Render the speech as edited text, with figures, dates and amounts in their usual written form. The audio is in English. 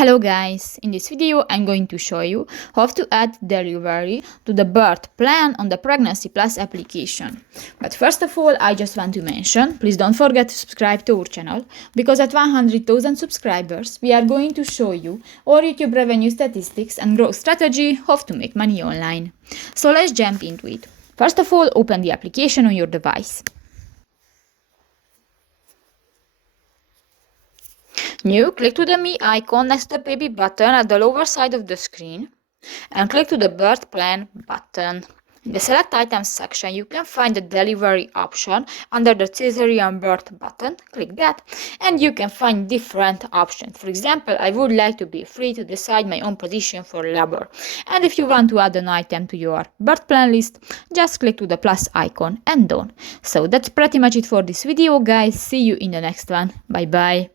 Hello guys, in this video I'm going to show you how to add delivery to the birth plan on the Pregnancy Plus application. But first of all, I just want to mention, please don't forget to subscribe to our channel, because at 100,000 subscribers we are going to show you our YouTube revenue statistics and growth strategy, how to make money online. So let's jump into it. First of all, open the application on your device. New, click to the Me icon next to the Baby button at the lower side of the screen and click to the Birth Plan button. In the Select Items section, you can find the Delivery option under the Cesarean Birth button. Click that and you can find different options. For example, I would like to be free to decide my own position for labor. And if you want to add an item to your birth plan list, just click to the plus icon and done. So that's pretty much it for this video, guys. See you in the next one. Bye bye.